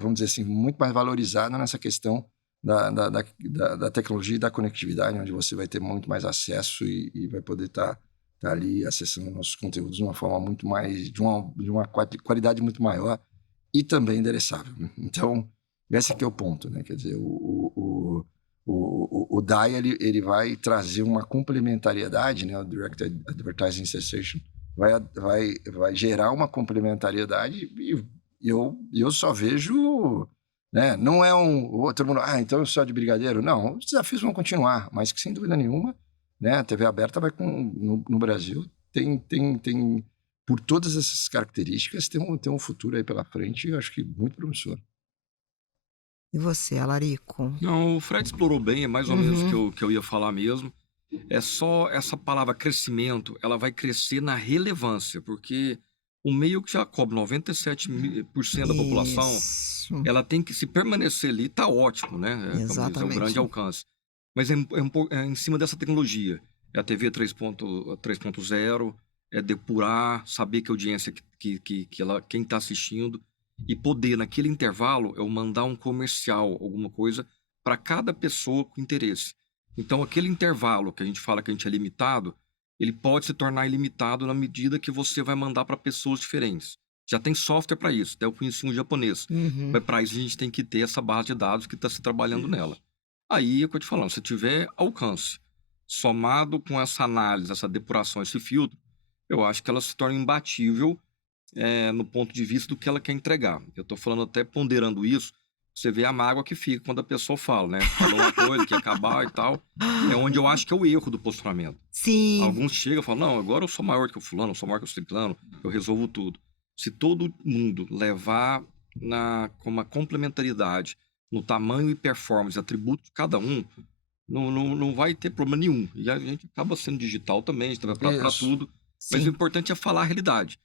vamos dizer assim, muito mais valorizada nessa questão da tecnologia e da conectividade, onde você vai ter muito mais acesso e vai poder estar ali acessando nossos conteúdos de uma forma muito mais, de uma qualidade muito maior e também endereçável. Então, esse aqui é o ponto, né? Quer dizer, o DAI, ele vai trazer uma complementariedade, né? O Direct Advertising Cessation, vai gerar uma complementariedade e eu só vejo, né? Não é todo mundo, então eu sou de brigadeiro. Não, os desafios vão continuar, mas que sem dúvida nenhuma, né? A TV aberta no Brasil tem por todas essas características, tem um futuro aí pela frente, eu acho que muito promissor. E você, Alarico? Não, o Fred explorou bem, é mais ou menos o que eu ia falar mesmo. É só essa palavra crescimento, ela vai crescer na relevância, porque o meio que já cobre 97% da população, ela tem que se permanecer ali, tá ótimo, né? Como diz, é um grande alcance. Mas é em cima dessa tecnologia. É a TV 3.0, é depurar, saber que a audiência, quem está assistindo, e poder, naquele intervalo, eu mandar um comercial, alguma coisa, para cada pessoa com interesse. Então, aquele intervalo que a gente fala que a gente é limitado, ele pode se tornar ilimitado na medida que você vai mandar para pessoas diferentes. Já tem software para isso, até eu conheci um japonês. Mas para isso a gente tem que ter essa base de dados que está se trabalhando nela. Aí, é o que eu te falando, se tiver alcance, somado com essa análise, essa depuração, esse filtro, eu acho que ela se torna imbatível no ponto de vista do que ela quer entregar. Eu estou falando até ponderando isso, você vê a mágoa que fica quando a pessoa fala, né? Falou uma coisa que ia acabar e tal. É onde eu acho que é o erro do posicionamento. Sim. Alguns chegam e falam, não, agora eu sou maior que o fulano, eu sou maior que o ciclano, eu resolvo tudo. Se todo mundo levar com uma complementaridade no tamanho e performance, atributos de cada um, não vai ter problema nenhum. E a gente acaba sendo digital também, para tudo. Sim. Mas o importante é falar a realidade.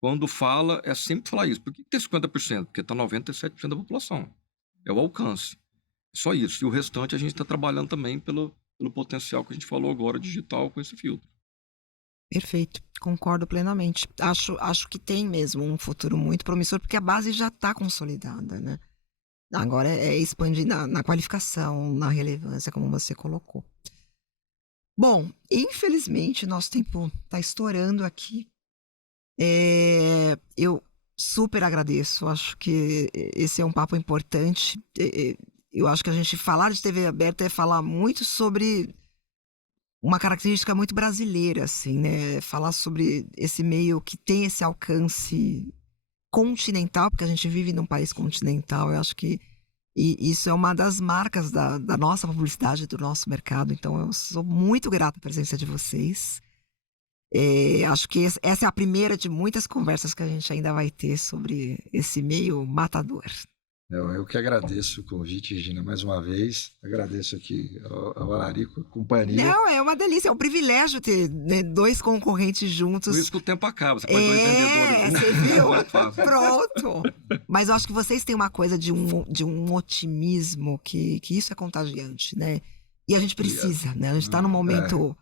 Quando fala, é sempre falar isso. Por que tem 50%? Porque está 97% da população. É o alcance. Só isso. E o restante a gente está trabalhando também pelo potencial que a gente falou agora, digital, com esse filtro. Perfeito. Concordo plenamente. Acho que tem mesmo um futuro muito promissor, porque a base já está consolidada, né? Agora é expandir na qualificação, na relevância, como você colocou. Bom, infelizmente, nosso tempo está estourando aqui. Eu super agradeço. Acho que esse é um papo importante. Eu acho que a gente falar de TV aberta é falar muito sobre uma característica muito brasileira, assim, né? Falar sobre esse meio que tem esse alcance continental, porque a gente vive num país continental, eu acho que isso é uma das marcas da nossa publicidade, do nosso mercado. Então, eu sou muito grata à presença de vocês. Acho que essa é a primeira de muitas conversas que a gente ainda vai ter sobre esse meio matador. Eu que agradeço o convite, Regina, mais uma vez. Agradeço aqui ao Alarico, a companhia. Não, é uma delícia, é um privilégio ter, né, 2 concorrentes juntos. Por isso que o tempo acaba, você põe 2 vendedores. Você viu? Pronto. Mas eu acho que vocês têm uma coisa de um otimismo que isso é contagiante, né? E a gente precisa, né? A gente está num momento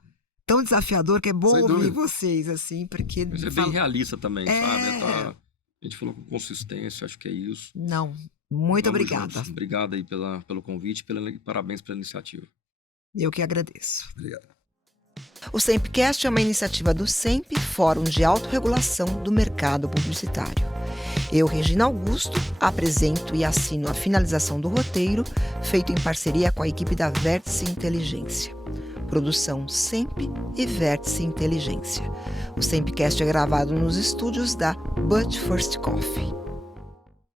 tão desafiador que é bom ouvir vocês, assim, porque... Mas é bem realista também, sabe? A gente falou com consistência, acho que é isso. Não, muito obrigada. Juntos. Obrigado aí pelo convite, parabéns pela iniciativa. Eu que agradeço. Obrigado. O Sempcast é uma iniciativa do Semp, Fórum de Autorregulação do Mercado Publicitário. Eu, Regina Augusto, apresento e assino a finalização do roteiro, feito em parceria com a equipe da Vértice Inteligência. Produção Semp e Vértice Inteligência. O Sempcast é gravado nos estúdios da But First Coffee.